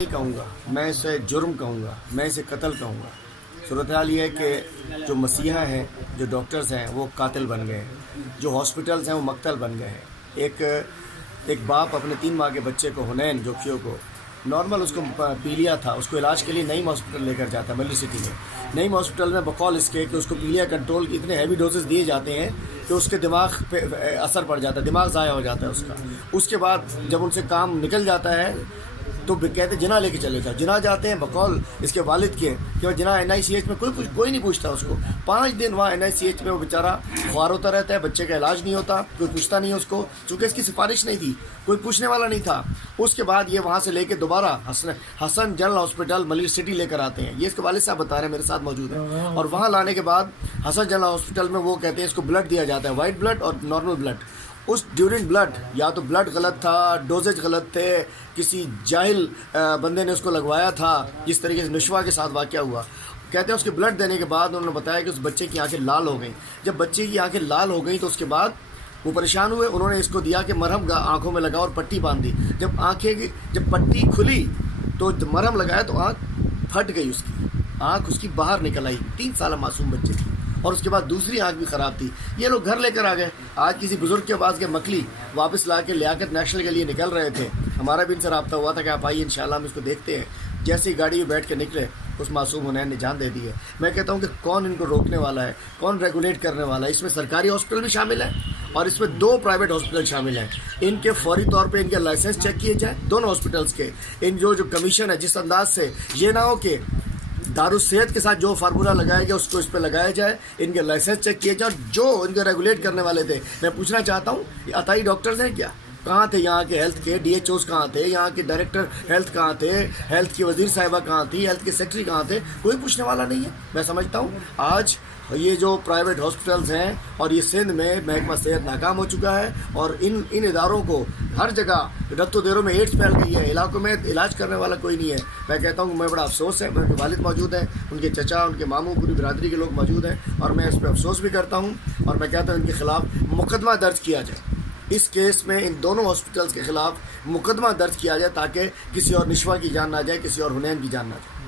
نہیں کہوں گا، میں اسے جرم کہوں گا، میں اسے قتل کہوں گا۔ صورتحال یہ ہے کہ جو مسیحا ہیں، جو ڈاکٹرز ہیں وہ قاتل بن گئے ہیں، جو ہاسپٹلز ہیں وہ مقتل بن گئے ہیں۔ ایک باپ اپنے 3 ماہ کے بچے کو، حنین جوکھیو کو، نارمل اس کو پیلیا تھا، اس کو علاج کے لیے نعیم ہاسپٹل لے کر جاتا ہے ملی سٹی میں۔ نعیم ہاسپٹل میں بقول اس کے کہ اس کو پیلیا کنٹرول کی اتنے ہیوی ڈوزز دیے جاتے ہیں کہ اس کے دماغ پہ اثر پڑ جاتا ہے، دماغ ضائع ہو جاتا ہے اس کا۔ اس کے بعد جب ان سے کام نکل جاتا ہے تو کہتے ہیں جنا لے کے چلے جاؤ۔ جنا جاتے ہیں بقول اس کے والد کے کہ وہ جنا NICH میں کوئی نہیں پوچھتا اس کو۔ 5 دن وہاں NICH میں وہ بیچارہ خوار ہوتا رہتا ہے، بچے کا علاج نہیں ہوتا، کوئی پوچھتا نہیں اس کو، چونکہ اس کی سفارش نہیں تھی، کوئی پوچھنے والا نہیں تھا۔ اس کے بعد یہ وہاں سے لے کے دوبارہ حسن جنرل ہاسپٹل ملی سٹی لے کر آتے ہیں۔ یہ اس کے والد صاحب بتا رہے ہیں، میرے ساتھ موجود ہیں۔ اور وہاں لانے کے بعد حسن جنرل ہاسپٹل میں وہ کہتے ہیں اس کو بلڈ دیا جاتا ہے، وائٹ بلڈ اور نارمل بلڈ۔ اس ڈیورنگ بلڈ یا تو بلڈ غلط تھا، ڈوزج غلط تھے، کسی جاہل بندے نے اس کو لگوایا تھا، جس طریقے سے نشوا کے ساتھ واقعہ ہوا۔ کہتے ہیں اس کے بلڈ دینے کے بعد انہوں نے بتایا کہ اس بچے کی آنکھیں لال ہو گئیں۔ جب بچے کی آنکھیں لال ہو گئیں تو اس کے بعد وہ پریشان ہوئے، انہوں نے اس کو دیا کہ مرہم آنکھوں میں لگا اور پٹی باندھ دی۔ جب پٹی کھلی تو مرہم لگایا تو آنکھ پھٹ گئی، اس کی آنکھ اس کی باہر نکل آئی۔ 3 سالہ معصوم بچے کی، اور اس کے بعد دوسری آنکھ بھی خراب تھی۔ یہ لوگ گھر لے کر آ گئے۔ آج کسی بزرگ کے پاس کے مکلی واپس لا کے لیاقت نیشنل کے لیے نکل رہے تھے، ہمارا بھی ان سے رابطہ ہوا تھا کہ آپ آئیے انشاءاللہ ہم اس کو دیکھتے ہیں۔ جیسے ہی گاڑی میں بیٹھ کے نکلے اس معصوم حنین نے جان دے دی ہے۔ میں کہتا ہوں کہ کون ان کو روکنے والا ہے، کون ریگولیٹ کرنے والا ہے؟ اس میں سرکاری ہاسپٹل بھی شامل ہے اور اس میں 2 پرائیویٹ ہاسپٹل شامل ہیں۔ ان کے فوری طور پہ ان کے لائسنس چیک کیے جائیں، دونوں ہاسپٹلس کے۔ ان جو کمیشن ہے، جس انداز سے یہ نہ ہو کہ دارالصحت کے ساتھ جو فارمولہ لگایا گیا اس کو اس پہ لگایا جائے، ان کے لائسنس چیک کیے جائیں۔ جو ان کو ریگولیٹ کرنے والے تھے، میں پوچھنا چاہتا ہوں یہ عطائی ڈاکٹرز ہیں کیا؟ کہاں تھے یہاں کے ہیلتھ کے DHOs؟ کہاں تھے یہاں کے ڈائریکٹر ہیلتھ؟ کہاں تھے ہیلتھ کی وزیر صاحبہ؟ کہاں تھی ہیلتھ کے سیکرٹری؟ کہاں تھے؟ کوئی پوچھنے والا نہیں ہے۔ میں سمجھتا ہوں آج یہ جو پرائیویٹ ہاسپٹلز ہیں اور یہ سندھ میں محکمہ صحت ناکام ہو چکا ہے، اور ان اداروں کو ہر جگہ رتو دیروں میں ایڈز پھیل گئی ہے، علاقوں میں علاج کرنے والا کوئی نہیں ہے۔ میں کہتا ہوں کہ میں بڑا افسوس ہے، ان کے والد موجود ہیں، ان کے چچا، ان کے ماموں، پوری برادری کے لوگ موجود ہیں، اور میں اس پہ افسوس بھی کرتا ہوں، اور میں کہتا ہوں ان کے خلاف مقدمہ درج کیا جائے۔ اس کیس میں ان دونوں ہاسپٹلز کے خلاف مقدمہ درج کیا جائے تاکہ کسی اور نشوا کی جان نہ جائے، کسی اور حنین کی جان نہ جائے۔